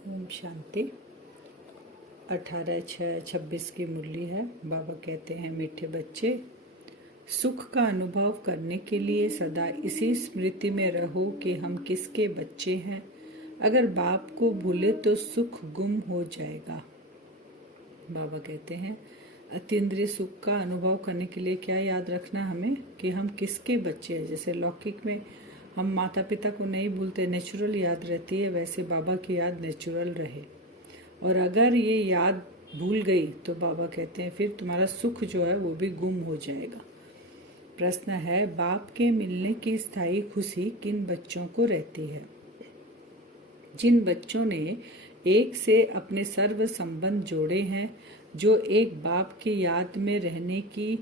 ओम शांति। 18/6/26 की मुरली है। बाबा कहते हैं, मीठे बच्चे, सुख का अनुभव करने के लिए सदा इसी स्मृति में रहो कि हम किसके बच्चे हैं। अगर बाप को भूले तो सुख गुम हो जाएगा। बाबा कहते हैं, अतीन्द्रिय सुख का अनुभव करने के लिए क्या याद रखना हमें कि हम किसके बच्चे हैं। जैसे लौकिक में हम माता पिता को नहीं भूलते, नेचुरल याद रहती है, वैसे बाबा की याद नेचुरल रहे। और अगर ये याद भूल गई तो बाबा कहते हैं फिर तुम्हारा सुख जो है वो भी गुम हो जाएगा। प्रश्न है, बाप के मिलने की स्थायी खुशी किन बच्चों को रहती है? जिन बच्चों ने एक से अपने सर्व संबंध जोड़े हैं, जो एक बाप की याद में रहने की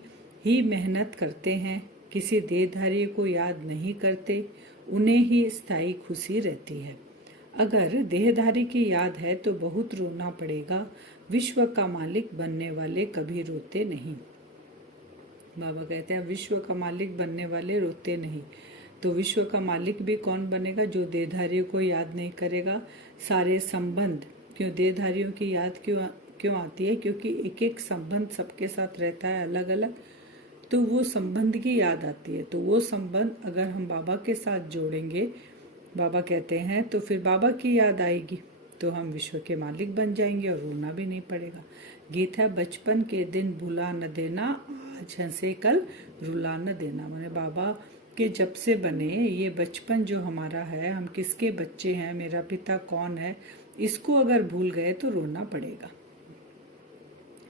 ही मेहनत करते हैं, किसी देहधारी को याद नहीं करते, उन्हें ही स्थायी खुशी रहती है। अगर देहधारी की याद है तो बहुत रोना पड़ेगा। विश्व का मालिक बनने वाले कभी रोते नहीं। बाबा कहते हैं, विश्व का मालिक बनने वाले रोते नहीं। तो विश्व का मालिक भी कौन बनेगा? जो देहधारियों को याद नहीं करेगा। सारे संबंध, क्यों देहधारियों की याद क्यों आती है? क्योंकि एक एक संबंध सबके साथ रहता है अलग अलग, तो वो संबंध की याद आती है। तो वो संबंध अगर हम बाबा के साथ जोड़ेंगे, बाबा कहते हैं, तो फिर बाबा की याद आएगी तो हम विश्व के मालिक बन जाएंगे और रोना भी नहीं पड़ेगा। गीत है, बचपन के दिन भुला न देना, आज हंसे कल रुला न देना। माने बाबा के जब से बने ये बचपन जो हमारा है, हम किसके बच्चे हैं, मेरा पिता कौन है, इसको अगर भूल गए तो रोना पड़ेगा।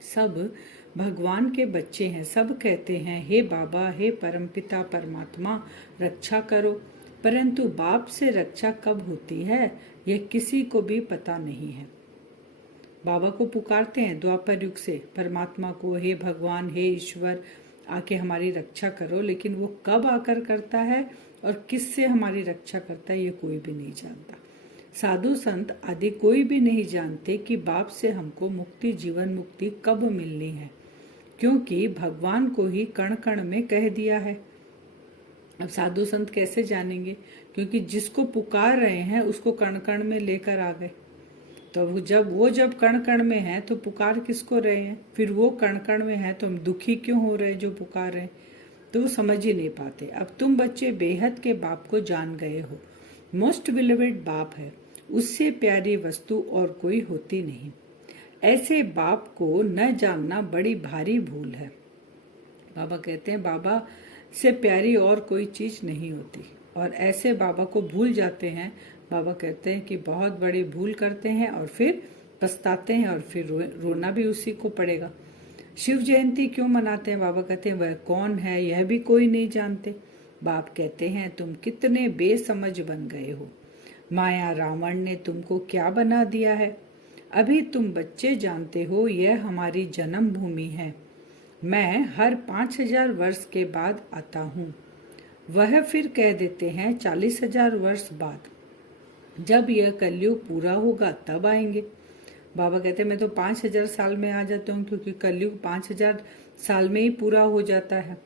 सब भगवान के बच्चे हैं। सब कहते हैं, हे बाबा, हे परमपिता परमात्मा, रक्षा करो। परंतु बाप से रक्षा कब होती है यह किसी को भी पता नहीं है। बाबा को पुकारते हैं द्वापर युग से, परमात्मा को, हे भगवान, हे ईश्वर, आके हमारी रक्षा करो, लेकिन वो कब आकर करता है और किससे हमारी रक्षा करता है ये कोई भी नहीं जानता। साधु संत आदि कोई भी नहीं जानते कि बाप से हमको मुक्ति, जीवन मुक्ति कब मिलनी है, क्योंकि भगवान को ही कण कण में कह दिया है। अब साधु संत कैसे जानेंगे? क्योंकि जिसको पुकार रहे हैं उसको कण कण में लेकर आ गए। तो जब कण कण में है तो पुकार किसको रहे हैं? फिर वो कण कण में है तो हम दुखी क्यों हो रहे हैं जो पुकार रहे हैं? तो वो समझ ही नहीं पाते। अब तुम बच्चे बेहद के बाप को जान गए हो। मोस्ट बिलीवेड बाप है, उससे प्यारी वस्तु और कोई होती नहीं। ऐसे बाप को न जानना बड़ी भारी भूल है। बाबा कहते हैं, बाबा से प्यारी और कोई चीज नहीं होती, और ऐसे बाबा को भूल जाते हैं। बाबा कहते हैं कि बहुत बड़ी भूल करते हैं और फिर पछताते हैं और फिर रोना भी उसी को पड़ेगा। शिव जयंती क्यों मनाते हैं? बाबा कहते हैं, वह कौन है यह भी कोई नहीं जानते। बाप कहते हैं, तुम कितने बेसमझ बन गए हो। माया रावण ने तुमको क्या बना दिया है? अभी तुम बच्चे जानते हो यह हमारी जन्मभूमि है। मैं हर 5000 वर्ष के बाद आता हूँ। वह फिर कह देते हैं 40,000 वर्ष बाद, जब यह कलयुग पूरा होगा तब आएंगे। बाबा कहते हैं, मैं तो 5000 साल में आ जाता हूँ, क्योंकि कलयुग 5000 साल में ही पूरा हो जाता है।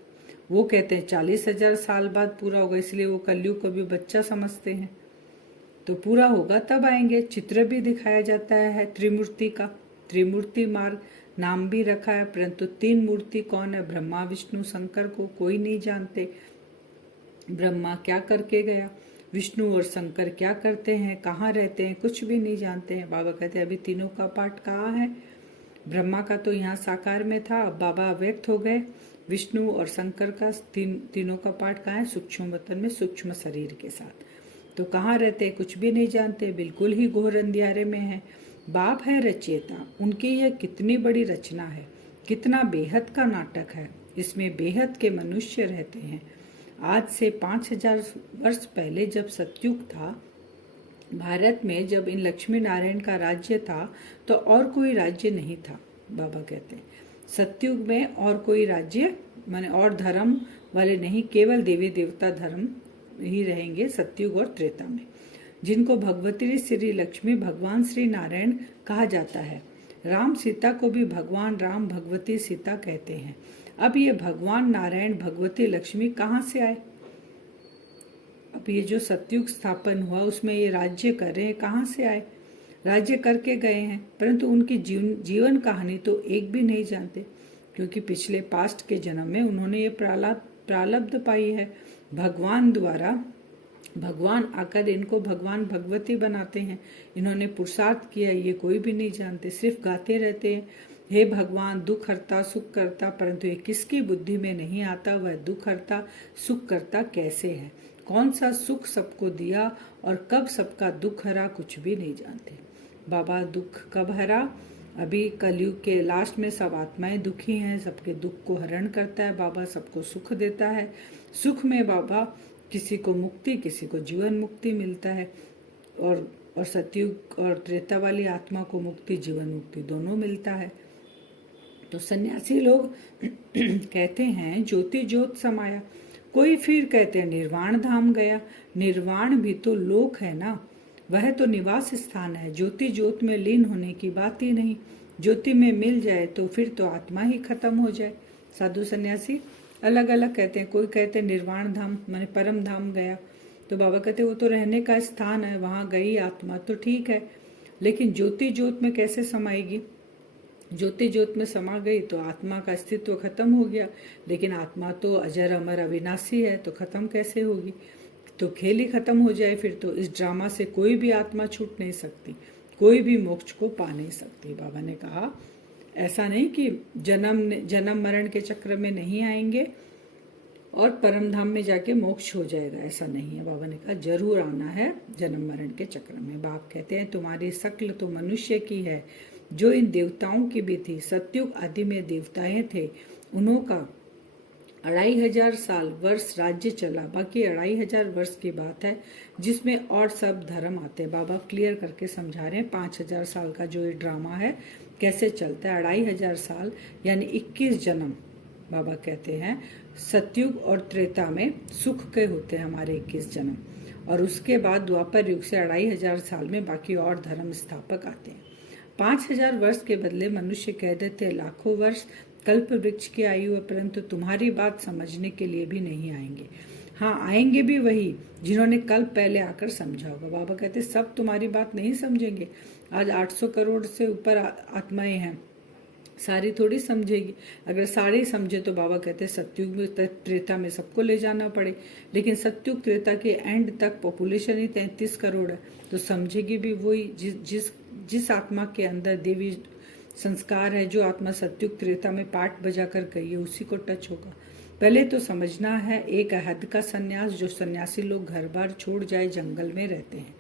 वो कहते हैं 40,000 साल बाद पूरा होगा, इसलिए वो कलयुग को भी बच्चा समझते हैं। तो पूरा होगा तब आएंगे। चित्र भी दिखाया जाता है त्रिमूर्ति का, त्रिमूर्ति मार्ग नाम भी रखा है, परंतु 3 मूर्ति कौन है? ब्रह्मा, विष्णु, शंकर को कोई नहीं जानते। ब्रह्मा क्या करके गया, विष्णु और शंकर क्या करते हैं, कहाँ रहते हैं, कुछ भी नहीं जानते हैं। बाबा कहते हैं, अभी तीनों का पाठ कहाँ है? ब्रह्मा का तो यहाँ साकार में था, अब बाबा अव्यक्त हो गए। विष्णु और शंकर का तीनों का पाठ कहाँ है? सूक्ष्म वतन में, सूक्ष्म शरीर के साथ। तो कहाँ रहते हैं? कुछ भी नहीं जानते, बिल्कुल ही घोर अंधियारे में है। बाप है रचयिता, उनकी यह कितनी बड़ी रचना है, कितना बेहद का नाटक है। इसमें बेहद के मनुष्य रहते हैं। आज से 5000 वर्ष पहले जब सतयुग था, भारत में जब इन लक्ष्मी नारायण का राज्य था, तो और कोई राज्य नहीं था। बाबा कहते हैं, सतयुग में और कोई राज्य माने और धर्म वाले नहीं, केवल देवी देवता धर्म ही रहेंगे सतयुग और त्रेता में, जिनको भगवती श्री लक्ष्मी, भगवान श्री नारायण कहा जाता है। राम सीता को भी भगवान राम, भगवती सीता कहते हैं। अब ये भगवान नारायण, भगवती लक्ष्मी कहाँ से आए? अब ये जो सतयुग स्थापन हुआ उसमें ये राज्य कर रहे हैं, कहाँ से आए? राज्य करके गए हैं, परंतु उनकी जीवन कहानी तो एक भी नहीं जानते, क्योंकि पिछले पास्ट के जन्म में उन्होंने ये प्रारब्ध पाई है। भगवान आकर इनको भगवान भगवती बनाते हैं। इन्होंने पुरुषार्थ किया ये कोई भी नहीं जानते, सिर्फ गाते रहते हैं, हे भगवान दुख हरता सुख करता, परंतु ये किसकी बुद्धि में नहीं आता वह दुख हरता सुख करता कैसे है। कौन सा सुख सबको दिया और कब सबका दुख हरा कुछ भी नहीं जानते। बाबा दुख कब हरा? अभी कलयुग के लास्ट में सब आत्माएं दुखी हैं, सबके दुख को हरण करता है बाबा, सबको सुख देता है। सुख में बाबा किसी को मुक्ति किसी को जीवन मुक्ति मिलता है, और सतयुग और त्रेता वाली आत्मा को मुक्ति जीवन मुक्ति दोनों मिलता है। तो सन्यासी लोग कहते हैं ज्योति ज्योत समाया, कोई फिर कहते हैं निर्वाण धाम गया। निर्वाण भी तो लोक है ना, वह तो निवास स्थान है। ज्योति ज्योत में लीन होने की बात ही नहीं, ज्योति में मिल जाए तो फिर तो आत्मा ही खत्म हो जाए। साधु सन्यासी अलग अलग कहते हैं, कोई कहते हैं निर्वाण धाम माने परम धाम गया, तो बाबा कहते वो तो रहने का स्थान है, वहां गई आत्मा तो ठीक है, लेकिन ज्योति ज्योत में कैसे समाएगी? ज्योति ज्योत में समा गई तो आत्मा का अस्तित्व खत्म हो गया, लेकिन आत्मा तो अजर अमर अविनाशी है, तो खत्म कैसे होगी? तो खेल ही खत्म हो जाए फिर तो। इस ड्रामा से कोई भी आत्मा छूट नहीं सकती, कोई भी मोक्ष को पा नहीं सकती। बाबा ने कहा ऐसा नहीं कि जन्म मरण के चक्र में नहीं आएंगे और परम धाम में जाके मोक्ष हो जाएगा, ऐसा नहीं है। बाबा ने कहा जरूर आना है जन्म मरण के चक्र में। बाप कहते हैं तुम्हारी शक्ल तो मनुष्य की है, जो इन देवताओं की भी थी। सतयुग आदि में देवताएं थे, उन्हों का 2500 साल वर्ष राज्य चला, बाकी 2500 वर्ष की बात है जिसमें और सब धर्म आते हैं। बाबा क्लियर करके समझा रहे हैं 5000 साल का जो ये ड्रामा है कैसे चलता है। 2500 साल यानी 21 जन्म बाबा कहते हैं सतयुग और त्रेता में सुख के होते हैं हमारे 21 जन्म, और उसके बाद द्वापर युग से 2500 साल में बाकी और धर्म स्थापक आते हैं। 5000 वर्ष के बदले मनुष्य कह देते लाखों वर्ष कल्प वृक्ष की आयु है, परंतु तुम्हारी बात समझने के लिए भी नहीं आएंगे। हाँ आएंगे भी वही जिन्होंने कल पहले आकर समझा होगा। बाबा कहते सब तुम्हारी बात नहीं समझेंगे। आज 800 करोड़ से ऊपर आत्माएं हैं, सारी थोड़ी समझेगी। अगर सारे समझे तो बाबा कहते सतयुग में त्रेता में सबको ले जाना पड़े, लेकिन सतयुग त्रेता के एंड तक पॉपुलेशन ही 33 करोड़ है, तो समझेगी भी वही जिस आत्मा के अंदर देवी संस्कार है, जो आत्मा सतयुग त्रेता में पाठ बजा कर गई है उसी को टच होगा। पहले तो समझना है एक हद का सन्यास, जो सन्यासी लोग घर बार छोड़ जाए जंगल में रहते हैं।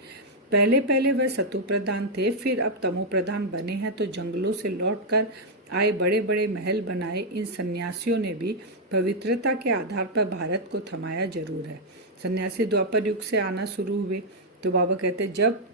पहले वह सतो प्रधान थे, फिर अब तमो प्रधान बने हैं, तो जंगलों से लौटकर आए बड़े बड़े महल बनाए। इन सन्यासियों ने भी पवित्रता के आधार पर भारत को थमाया जरूर है। सन्यासी द्वापर युग से आना शुरू हुए, तो बाबा कहते जब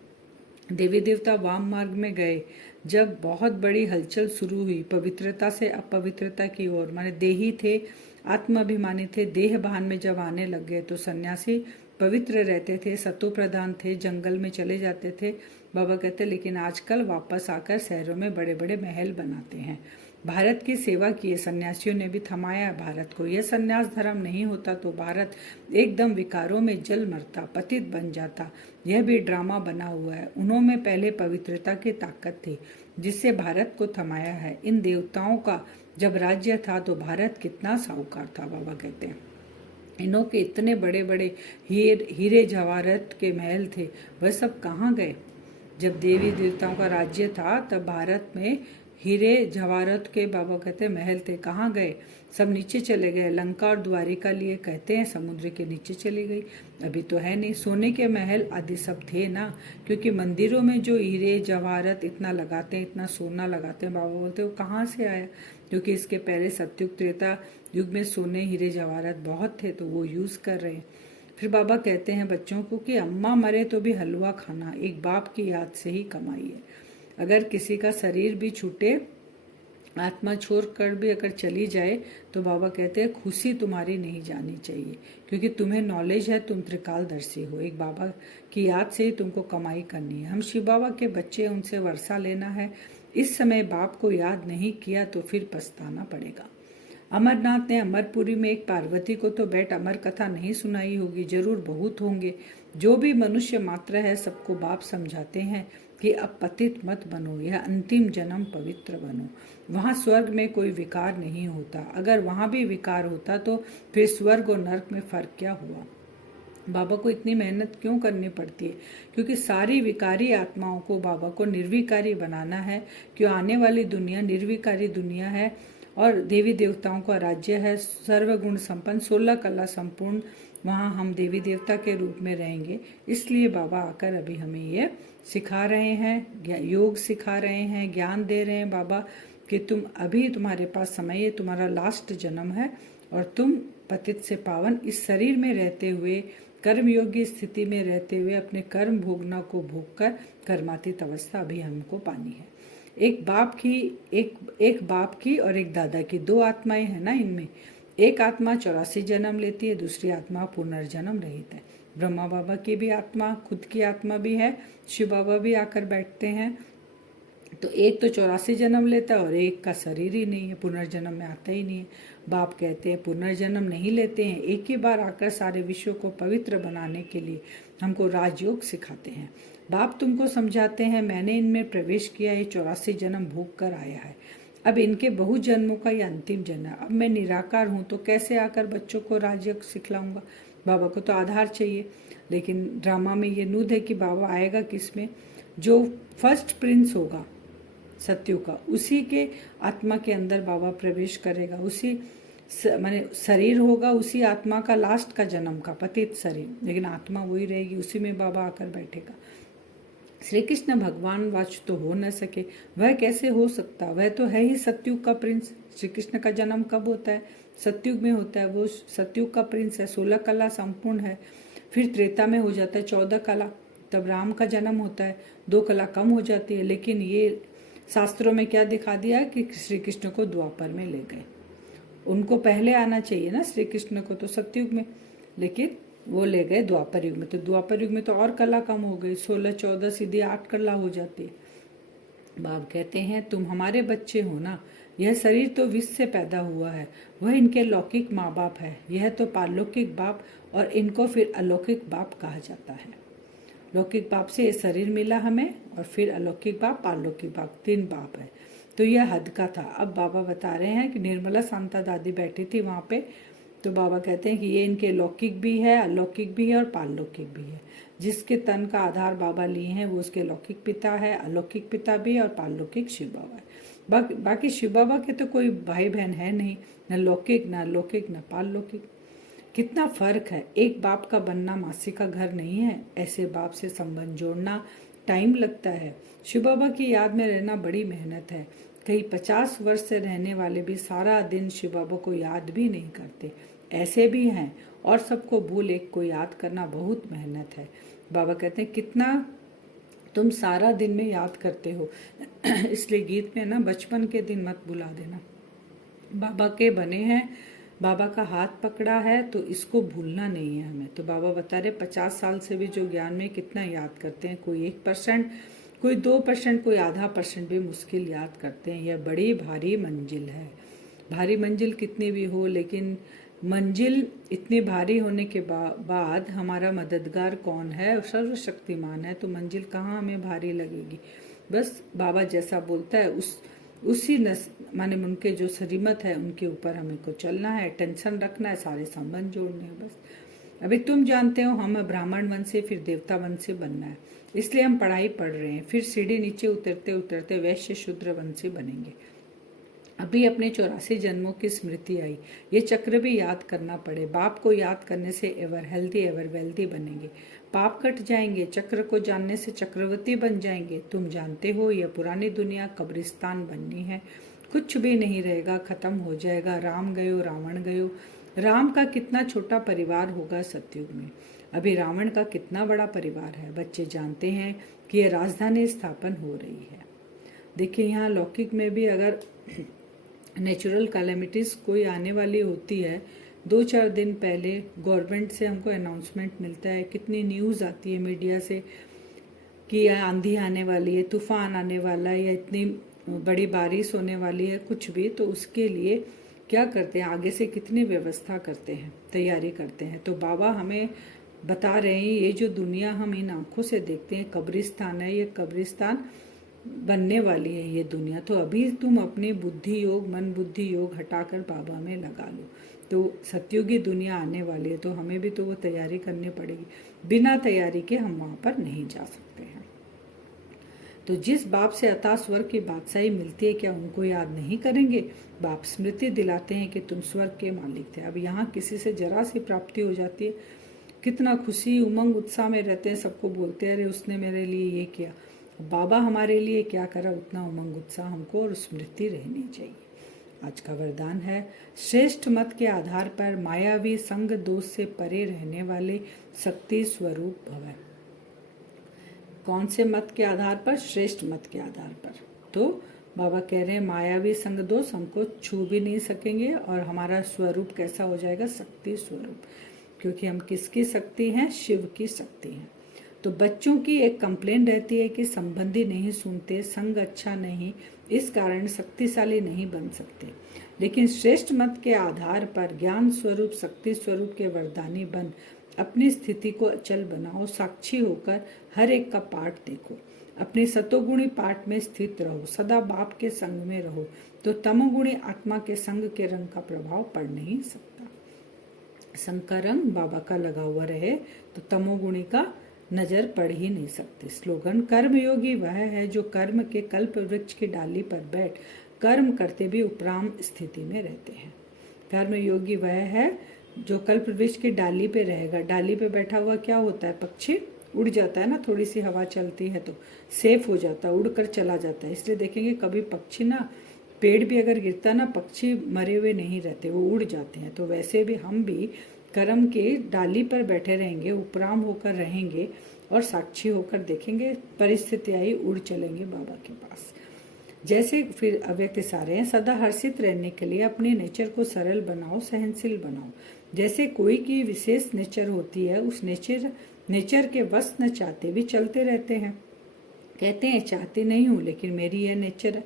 देवी देवता वाम मार्ग में गए, जब बहुत बड़ी हलचल शुरू हुई पवित्रता से अपवित्रता की ओर, माने देही थे आत्माभिमानी थे, देह भान में जब आने लग गए तो सन्यासी पवित्र रहते थे, सतो प्रधान थे, जंगल में चले जाते थे। बाबा कहते लेकिन आजकल वापस आकर शहरों में बड़े बड़े महल बनाते हैं। भारत की सेवा की सन्यासियों ने भी थमाया भारत को। यह सन्यास धर्म नहीं होता तो भारत एकदम विकारों में जल मरता, पतित बन जाता। यह भी ड्रामा बना हुआ है। उन्होंने पहले पवित्रता की ताकत थी जिससे भारत को थमाया है। इन देवताओं का जब राज्य था तो भारत कितना साहूकार था। बाबा कहते हैं इन्हों के इतने बड़े बड़े हीरे जवाहरत के महल थे, वह सब कहाँ गए? जब देवी देवताओं का राज्य था तब भारत में हीरे जवाहरत के बाबा कहते महल थे, कहाँ गए? सब नीचे चले गए। लंका और द्वारिका लिए कहते हैं समुद्र के नीचे चली गई, अभी तो है नहीं। सोने के महल आदि सब थे ना, क्योंकि मंदिरों में जो हीरे जवाहरत इतना लगाते हैं, इतना सोना लगाते हैं, बाबा बोलते हैं वो कहाँ से आया? क्योंकि इसके पहले सतयुग त्रेता युग में सोने हीरे जवाहरत बहुत थे, तो वो यूज कर रहे हैं। फिर बाबा कहते हैं बच्चों को कि अम्मा मरे तो भी हलवा खाना एक बाप की याद से ही कमाई है। अगर किसी का शरीर भी छूटे, आत्मा छोड़ कर भी अगर चली जाए, तो बाबा कहते हैं खुशी तुम्हारी नहीं जानी चाहिए, क्योंकि तुम्हें नॉलेज है, तुम त्रिकालदर्शी हो। एक बाबा की याद से ही तुमको कमाई करनी है। हम शिव बाबा के बच्चे, उनसे वर्षा लेना है। इस समय बाप को याद नहीं किया तो फिर पछताना पड़ेगा। अमरनाथ ने अमरपुरी में एक पार्वती को तो बैठ अमर कथा नहीं सुनाई होगी, जरूर बहुत होंगे जो भी मनुष्य मात्र है सबको बाप समझाते हैं कि अब पतित मत बनो, यह अंतिम जन्म पवित्र बनो। वहाँ स्वर्ग में कोई विकार नहीं होता। अगर वहाँ भी विकार होता तो फिर स्वर्ग और नरक में फर्क क्या हुआ? बाबा को इतनी मेहनत क्यों करनी पड़ती है? क्योंकि सारी विकारी आत्माओं को बाबा को निर्विकारी बनाना है। क्यों आने वाली दुनिया निर्विकारी दुनिया है और देवी देवताओं का राज्य है, सर्वगुण संपन्न, 16 कला संपूर्ण। वहाँ हम देवी देवता के रूप में रहेंगे। इसलिए बाबा आकर अभी हमें ये सिखा रहे हैं, योग सिखा रहे हैं, ज्ञान दे रहे हैं बाबा कि तुम अभी, तुम्हारे पास समय है, तुम्हारा लास्ट जन्म है और तुम पतित से पावन इस शरीर में रहते हुए, कर्म योगी स्थिति में रहते हुए अपने कर्म भोगना को भोग कर कर्मातीत अवस्था अभी हमको पानी है। एक बाप की और एक दादा की, दो आत्माएं हैं ना इनमें। एक आत्मा 84 जन्म लेती है, दूसरी आत्मा पुनर्जन्म रहित है। ब्रह्मा बाबा की भी आत्मा, खुद की आत्मा भी है, शिव बाबा भी आकर बैठते हैं। तो एक तो 84 जन्म लेता है और एक का शरीर ही नहीं है, पुनर्जन्म में आता ही नहीं है। बाप कहते हैं पुनर्जन्म नहीं लेते हैं, एक ही बार आकर सारे विश्व को पवित्र बनाने के लिए हमको राजयोग सिखाते हैं। बाप तुमको समझाते हैं मैंने इनमें प्रवेश किया, ये 84 जन्म भोग कर आया है, अब इनके बहु जन्मों का ये अंतिम जन्म है। अब मैं निराकार हूँ तो कैसे आकर बच्चों को राजयोग सिखलाऊंगा? बाबा को तो आधार चाहिए। लेकिन ड्रामा में ये नूद है कि बाबा आएगा किसमें? जो फर्स्ट प्रिंस होगा सत्युग का, उसी के आत्मा के अंदर बाबा प्रवेश करेगा। उसी माने शरीर होगा उसी आत्मा का, लास्ट का जन्म का पतित शरीर, लेकिन आत्मा वही रहेगी, उसी में बाबा आकर बैठेगा। श्री कृष्ण भगवान वाच तो हो न सके, वह कैसे हो सकता? वह तो है ही सत्युग का प्रिंस। श्री कृष्ण का जन्म कब होता है? सत्युग में होता है। वो सत्युग का प्रिंस है, 16 कला संपूर्ण है। फिर त्रेता में हो जाता है 14 कला, तब राम का जन्म होता है, 2 कला कम हो जाती है। लेकिन ये शास्त्रों में क्या दिखा दिया कि श्री कृष्ण को द्वापर में ले गए। उनको पहले आना चाहिए ना श्री कृष्ण को तो सत्युग में, लेकिन वो ले गए द्वापर युग में। तो द्वापर युग में तो और कला कम हो गई, 16 14 सीधी 8 कला हो जाती है। बाप कहते हैं तुम हमारे बच्चे हो ना, यह शरीर तो विष से पैदा हुआ है, वह इनके लौकिक माँ बाप है, यह तो पारलौकिक बाप, और इनको फिर अलौकिक बाप कहा जाता है। लौकिक बाप से ये शरीर मिला हमें, और फिर अलौकिक बाप, पारलौकिक बाप, 3 बाप है। तो यह हद का था। अब बाबा बता रहे हैं कि निर्मला शांता दादी बैठी थी वहाँ पे, तो बाबा कहते हैं कि ये इनके लौकिक भी है, अलौकिक भी है और पारलौकिक भी है। जिसके तन का आधार बाबा लिए हैं वो उसके लौकिक पिता है, अलौकिक पिता भी है और पारलौकिक शिव बाबा है। बाकी शिव बाबा के तो कोई भाई बहन है नहीं, न लौकिक न अलौकिक न पारलौकिक। कितना फर्क है। एक बाप का बनना मासी का घर नहीं है, ऐसे बाप से संबंध जोड़ना टाइम लगता है। शिव बाबा की याद में रहना बड़ी मेहनत है। कई 50 वर्ष से रहने वाले भी सारा दिन शिव बाबा को याद भी नहीं करते, ऐसे भी हैं। और सबको भूल एक को याद करना बहुत मेहनत है। बाबा कहते हैं कितना तुम सारा दिन में याद करते हो। इसलिए गीत में ना, बचपन के दिन मत भुला देना। बाबा के बने हैं, बाबा का हाथ पकड़ा है, तो इसको भूलना नहीं है हमें। तो बाबा बता रहे 50 साल से भी जो ज्ञान में कितना याद करते हैं, कोई 1%, कोई 2%, कोई आधा % भी मुश्किल याद करते हैं। यह बड़ी भारी मंजिल है। भारी मंजिल कितनी भी हो, लेकिन मंजिल इतनी भारी होने के बाद हमारा मददगार कौन है? सर्वशक्तिमान है। तो मंजिल कहाँ हमें भारी लगेगी? बस बाबा जैसा बोलता है उसी माने उनके जो श्रीमत है उनके ऊपर हमें को चलना है, टेंशन रखना है, सारे संबंध जोड़ने हैं बस। अभी तुम जानते हो हम ब्राह्मण वंश से फिर देवता वंश से बनना है, इसलिए हम पढ़ाई पढ़ रहे हैं। फिर सीढ़ी नीचे उतरते उतरते वैश्य शूद्र वंशी बनेंगे। अभी अपने 84 जन्मों की स्मृति आई, ये चक्र भी याद करना पड़े। बाप को याद करने से एवर हेल्दी एवर वेल्दी बनेंगे, पाप कट जाएंगे। चक्र को जानने से चक्रवर्ती बन जाएंगे। तुम जानते हो यह पुरानी दुनिया कब्रिस्तान बननी है, कुछ भी नहीं रहेगा, खत्म हो जाएगा। राम गयो रावण गयो। राम का कितना छोटा परिवार होगा सतयुग में, अभी रावण का कितना बड़ा परिवार है। बच्चे जानते हैं कि यह राजधानी स्थापन हो रही है। देखिए यहाँ लौकिक में भी अगर नेचुरल कैलेमिटीज कोई आने वाली होती है, 2-4 दिन पहले गवर्नमेंट से हमको अनाउंसमेंट मिलता है, कितनी न्यूज़ आती है मीडिया से कि आंधी आने वाली है, तूफान आने वाला है, या इतनी बड़ी बारिश होने वाली है, कुछ भी। तो उसके लिए क्या करते हैं, आगे से कितनी व्यवस्था करते हैं, तैयारी करते हैं। तो बाबा हमें बता रहे हैं ये जो दुनिया हम इन आंखों से देखते हैं कब्रिस्तान है, ये कब्रिस्तान बनने वाली है ये दुनिया। तो अभी तुम अपनी बुद्धि योग, मन बुद्धि योग हटाकर बाबा में लगा लो। तो सतयुगी दुनिया आने वाली है, तो हमें भी तो वो तैयारी करनी पड़ेगी। बिना तैयारी के हम वहाँ पर नहीं जा सकते हैं। तो जिस बाप से अता स्वर्ग की बादशाही मिलती है, क्या उनको याद नहीं करेंगे? बाप स्मृति दिलाते हैं कि तुम स्वर्ग के मालिक थे। अब यहाँ किसी से जरा सी प्राप्ति हो जाती है, कितना खुशी उमंग उत्साह में रहते हैं, सबको बोलते हैं अरे उसने मेरे लिए ये किया। बाबा हमारे लिए क्या करा, उतना उमंग उत्साह हमको और स्मृति रहनी चाहिए। आज का वरदान है, श्रेष्ठ मत के आधार पर मायावी संग दोष से परे रहने वाले शक्ति स्वरूप भव। कौन से मत के आधार पर? श्रेष्ठ मत के आधार पर। तो बाबा कह रहे हैं मायावी संग दोष हमको छू भी नहीं सकेंगे और हमारा स्वरूप कैसा हो जाएगा? शक्ति स्वरूप। क्योंकि हम किसकी शक्ति हैं? शिव की शक्ति हैं। तो बच्चों की एक कंप्लेन रहती है कि संबंधी नहीं सुनते, संग अच्छा नहीं, इस कारण शक्तिशाली नहीं बन सकते। लेकिन श्रेष्ठ मत के आधार पर ज्ञान स्वरूप शक्ति स्वरूप के वरदानी बन अपनी स्थिति को अचल बनाओ, साक्षी होकर हर एक का पाठ देखो, अपने सतोगुणी पाठ में स्थित रहो, सदा बाप के संग में रहो, तो तमोगुणी आत्मा के संग के रंग का प्रभाव पड़ नहीं सकता। संग का रंग बाबा का लगा हुआ रहे तो तमोगुणी का नजर पड़ ही नहीं सकती। स्लोगन, कर्मयोगी वह है जो कर्म के कल्प वृक्ष की डाली पर बैठ कर्म करते भी उपराम स्थिति में रहते हैं। कर्मयोगी वह है जो कल्प वृक्ष की डाली पे रहेगा। डाली पे बैठा हुआ क्या होता है? पक्षी उड़ जाता है ना, थोड़ी सी हवा चलती है तो सेफ हो जाता है, उड़कर चला जाता है। इसलिए देखेंगे कभी पक्षी ना, पेड़ भी अगर गिरता ना, पक्षी मरे हुए नहीं रहते, वो उड़ जाते हैं। तो वैसे भी हम भी कर्म के डाली पर बैठे रहेंगे, उपराम होकर रहेंगे और साक्षी होकर देखेंगे, परिस्थिति आई उड़ चलेंगे बाबा के पास। जैसे फिर अव्यक्त सारे हैं, सदा हर्षित रहने के लिए अपने नेचर को सरल बनाओ, सहनशील बनाओ। जैसे कोई की विशेष नेचर होती है, उस नेचर के वश न चाहते भी चलते रहते हैं। कहते हैं चाहते नहीं हूँ लेकिन मेरी यह नेचर है।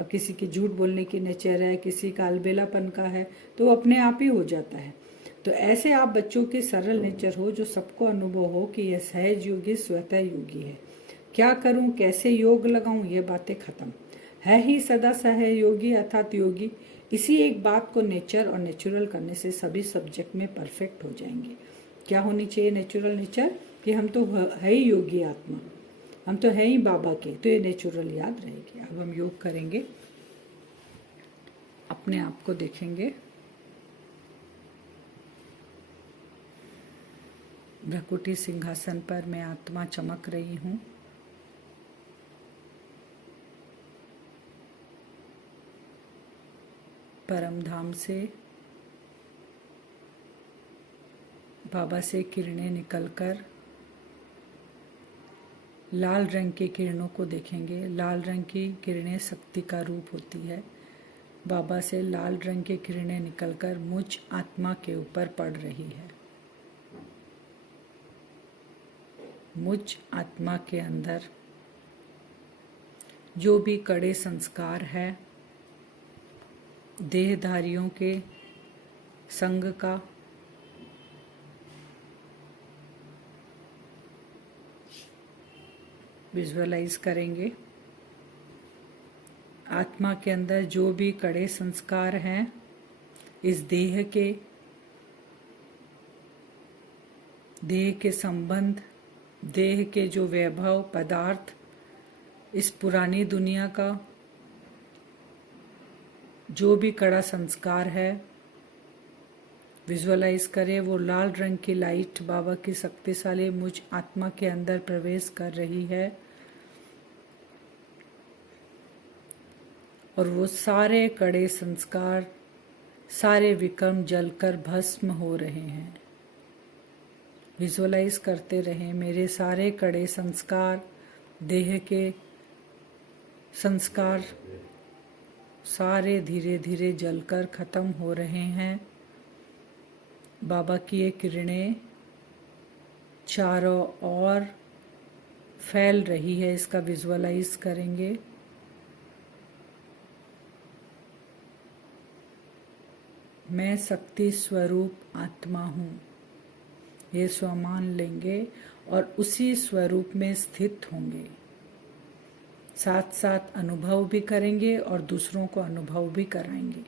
अब किसी की झूठ बोलने की नेचर है, किसी का अलबेलापन का है, तो वो अपने आप ही हो जाता है। तो ऐसे आप बच्चों के सरल नेचर हो, जो सबको अनुभव हो कि यह सहज योगी स्वतः योगी है। क्या करूं, कैसे योग लगाऊं, ये बातें खत्म है ही सदा सहयोगी अर्थात योगी। इसी एक बात को नेचर और नेचुरल करने से सभी सब्जेक्ट में परफेक्ट हो जाएंगे। क्या होनी चाहिए नेचुरल नेचर? कि हम तो है ही योगी आत्मा, हम तो है ही बाबा के, तो ये नेचुरल याद रहेगी। अब हम योग करेंगे, अपने आप को देखेंगे। भ्रकुटी सिंहासन पर मैं आत्मा चमक रही हूँ। परम धाम से बाबा से किरणें निकलकर लाल रंग की किरणों को देखेंगे। लाल रंग की किरणें शक्ति का रूप होती है। बाबा से लाल रंग की किरणें निकलकर मुझ आत्मा के ऊपर पड़ रही है। मुझ आत्मा के अंदर जो भी कड़े संस्कार है, देहधारियों के संग का, विजुअलाइज करेंगे। आत्मा के अंदर जो भी कड़े संस्कार हैं, इस देह के संबंध, देह के जो वैभव पदार्थ, इस पुरानी दुनिया का जो भी कड़ा संस्कार है, विजुअलाइज करें। वो लाल रंग की लाइट बाबा की शक्तिशाली मुझ आत्मा के अंदर प्रवेश कर रही है और वो सारे कड़े संस्कार, सारे विकर्म जलकर भस्म हो रहे हैं। विजुअलाइज करते रहें, मेरे सारे कड़े संस्कार, देह के संस्कार सारे धीरे धीरे जलकर खत्म हो रहे हैं। बाबा की ये किरणें चारों ओर फैल रही है, इसका विजुअलाइज करेंगे। मैं शक्ति स्वरूप आत्मा हूँ। ये स्वमान लेंगे और उसी स्वरूप में स्थित होंगे। साथ साथ अनुभव भी करेंगे और दूसरों को अनुभव भी कराएंगे।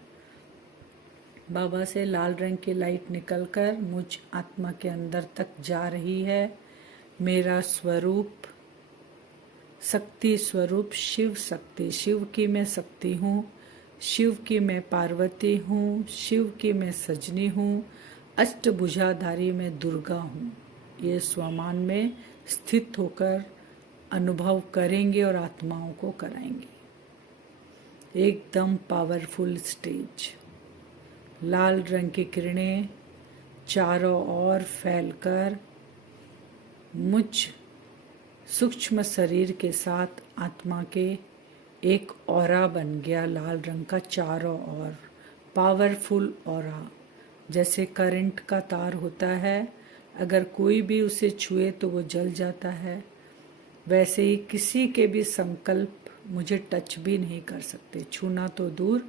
बाबा से लाल रंग की लाइट निकलकर मुझ आत्मा के अंदर तक जा रही है। मेरा स्वरूप शक्ति स्वरूप शिव शक्ति, शिव की मैं शक्ति हूँ, शिव की मैं पार्वती हूँ, शिव की मैं सजनी हूँ, अष्टभुजाधारी मैं दुर्गा हूँ। ये स्वमान में स्थित होकर अनुभव करेंगे और आत्माओं को कराएंगे। एकदम पावरफुल स्टेज। लाल रंग की किरणें चारों ओर फैलकर मुझ सूक्ष्म शरीर के साथ आत्मा के एक ऑरा बन गया, लाल रंग का चारों ओर पावरफुल ऑरा। जैसे करंट का तार होता है, अगर कोई भी उसे छुए तो वो जल जाता है, वैसे ही किसी के भी संकल्प मुझे टच भी नहीं कर सकते, छूना तो दूर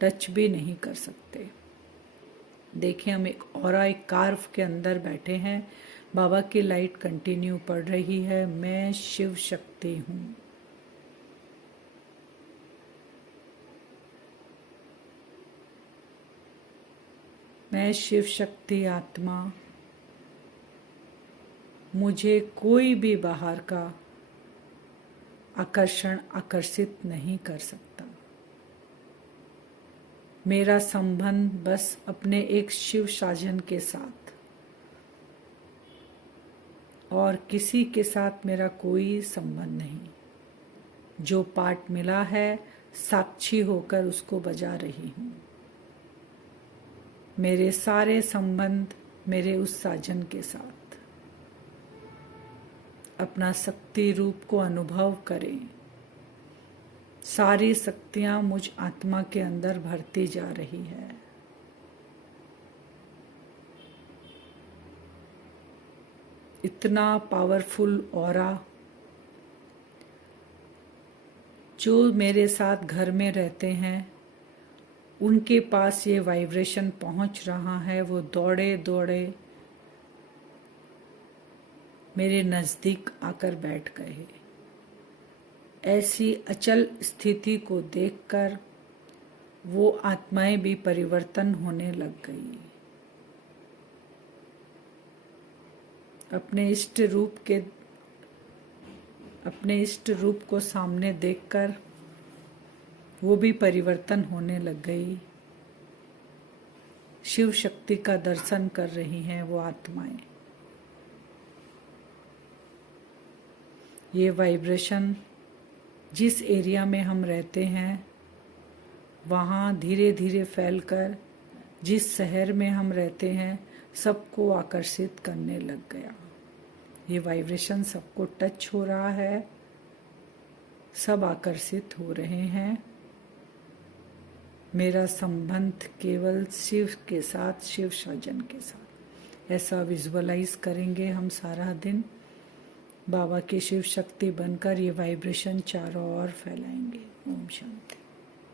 टच भी नहीं कर सकते। देखिए, हम एक ऑरा, एक कार्व के अंदर बैठे हैं। बाबा की लाइट कंटिन्यू पड़ रही है। मैं शिव शक्ति हूँ। मैं शिव शक्ति आत्मा, मुझे कोई भी बाहर का आकर्षण आकर्षित नहीं कर सकता। मेरा संबंध बस अपने एक शिव साजन के साथ, और किसी के साथ मेरा कोई संबंध नहीं। जो पाठ मिला है साक्षी होकर उसको बजा रही हूँ। मेरे सारे संबंध मेरे उस साजन के साथ। अपना शक्ति रूप को अनुभव करें। सारी शक्तियां मुझ आत्मा के अंदर भरती जा रही है। इतना पावरफुल ऑरा, जो मेरे साथ घर में रहते हैं उनके पास ये वाइब्रेशन पहुंच रहा है। वो दौड़े दौड़े मेरे नज़दीक आकर बैठ गए। ऐसी अचल स्थिति को देखकर वो आत्माएं भी परिवर्तन होने लग गई। अपने इष्ट रूप को सामने देखकर वो भी परिवर्तन होने लग गई। शिव शक्ति का दर्शन कर रही हैं वो आत्माएं। ये वाइब्रेशन जिस एरिया में हम रहते हैं वहाँ धीरे धीरे फैलकर जिस शहर में हम रहते हैं सबको आकर्षित करने लग गया। ये वाइब्रेशन सबको टच हो रहा है, सब आकर्षित हो रहे हैं। मेरा संबंध केवल शिव के साथ, शिव सज्जन के साथ। ऐसा विजुअलाइज करेंगे हम सारा दिन। बाबा की शिव शक्ति बनकर ये वाइब्रेशन चारों ओर फैलाएंगे। ओम शांति।